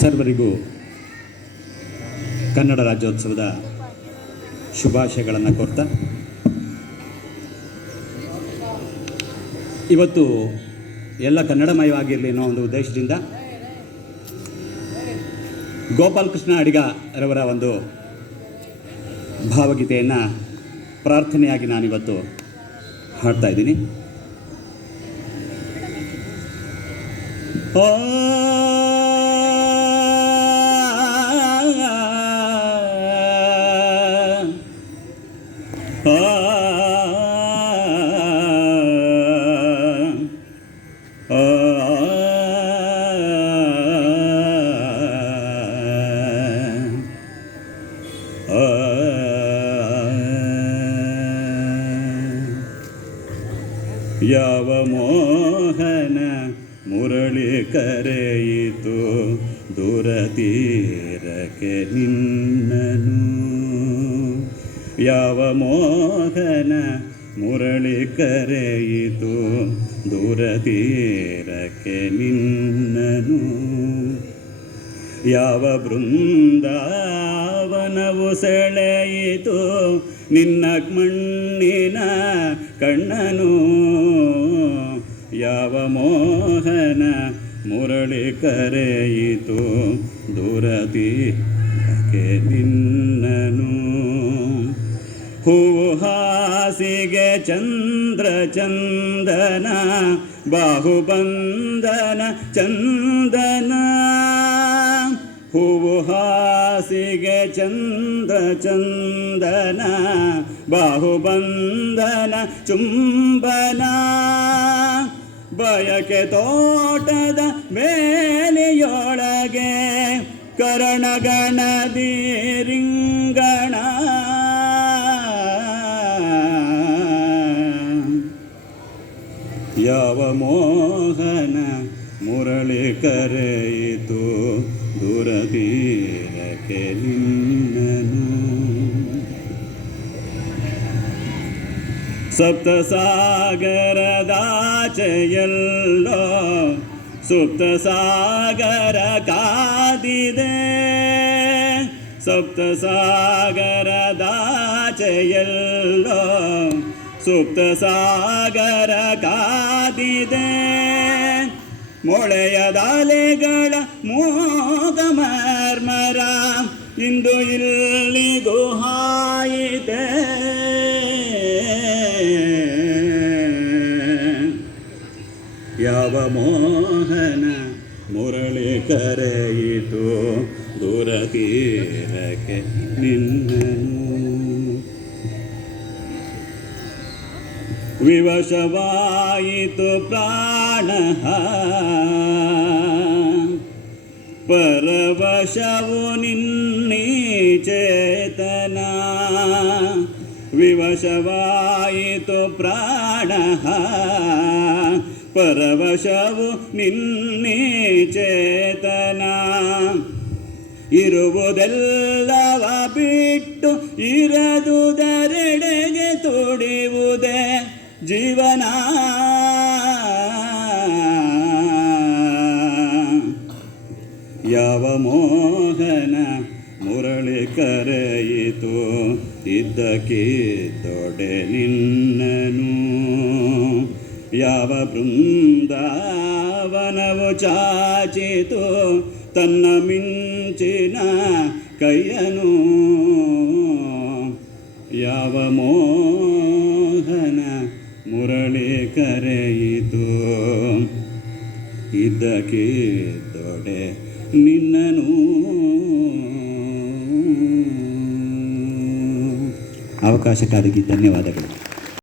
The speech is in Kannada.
ಸರ್ವರಿಗೂ ಕನ್ನಡ ರಾಜ್ಯೋತ್ಸವದ ಶುಭಾಶಯಗಳನ್ನು ಕೋರ್ತಾ, ಇವತ್ತು ಎಲ್ಲ ಕನ್ನಡಮಯವಾಗಿರಲಿ ಅನ್ನೋ ಒಂದು ಉದ್ದೇಶದಿಂದ ಗೋಪಾಲಕೃಷ್ಣ ಅಡಿಗರವರ ಒಂದು ಭಾವಗೀತೆಯನ್ನು ಪ್ರಾರ್ಥನೆಯಾಗಿ ನಾನಿವತ್ತು ಹಾಡ್ತಾ ಇದ್ದೀನಿ. ಯಾವ ಮೋಹನ ಮುರಳಿ ಕರೆಯಿತು ದೂರ ತೀರಕ್ಕೆ ನಿನ್ನನು, ಯಾವ ಮೋಹನ ಮುರಳಿ ಕರೆಯಿತು ದೂರ ತೀರಕ್ಕೆ ನಿನ್ನನು, ಯಾವ ಬೃಂದಾವನವು ಸೆಳೆಯಿತು ನಿನ್ನ ಮಣ್ಣಿನ ಕಣ್ಣನು, ಯಾವ ಮೋಹನ ಮುರಳಿ ಕರೆಯಿತು ದೂರ ತೀರಕ್ಕೆ ನಿನ್ನನು, ಹೂವು ಹಾಸಿಗೆ ಚಂದ್ರ ಚಂದನ ಬಾಹುಬಂಧನ ಚಂದನ, ಹೂವು ಹಾಸಿಗೆ ಚಂದ್ರ ಚಂದನ ಬಾಹುಬಂಧನ ಚುಂಬನ, ಬಯಕೆ ತೋಟದ ಬೇಲಿಯೊಳಗೆ ಕರಣಗಣದಿ ರಿಂಗಣ, ಯಾವ ಮೋಹನ ಮುರಳಿ ಕರೆಯಿತು ದೂರ ತೀರಕ್ಕೆ ನಿನ್ನನು, ಸಪ್ತ ಸಾಗರದಾಚೆಯಲ್ಲೋ ಸುಪ್ತ ಸಾಗರ ಕಾದಿದೆ, ಸಪ್ತ ಸಾಗರದಾಚೆಯಲ್ಲೋ ಸುಪ್ತ ಸಾಗರ ಕಾದಿದೆ, ಮೊಳೆಯದಾಲೆಗಳ ಮೋಗ ಮರ್ಮರ ಇಂದು ಇಲ್ಲಿಗೂ ಹಾಯಿದೆ, ಯಾವ ಮೋಹನ ಮುರಳಿ ಕರೆಯಿತು ದೂರ ತೀರಕ್ಕೆ ನಿನ್ನನು, ವಿವಶವಾಯಿತು ಪ್ರಾಣ ಪರವಶವು ನಿನ್ನೀ ಚೇತನ, ವಿವಶವಾಯಿತು ಪ್ರಾಣ ಪರವಶವು ನಿನ್ನೀ ಚೇತನ, ಇರುವುದೆಲ್ಲವ ಬಿಟ್ಟು ಇರದುದರೆಡೆಗೆ ತುಡಿಯುವುದೇ ಜೀವನ, ಯಾವ ಮೋಹನ ಮುರಳಿ ಕರೆಯಿತು ಇದ್ದಕ್ಕಿದ್ದೊಡೆ ನಿನ್ನನು, ಯಾವ ಬೃಂದಾವನವು ಚಾಚಿತು ತನ್ನ ಮಿಂಚಿನ ಕೈಯನು, ಯಾವ ಮೋಹನ ಮುರಳಿ ಕರೆಯಿತು ಇದ್ದಕ್ಕಿದ್ದೊಡೆ ನಿನ್ನನು. ಅವಕಾಶಕ್ಕಾಗಿ ಧನ್ಯವಾದಗಳು.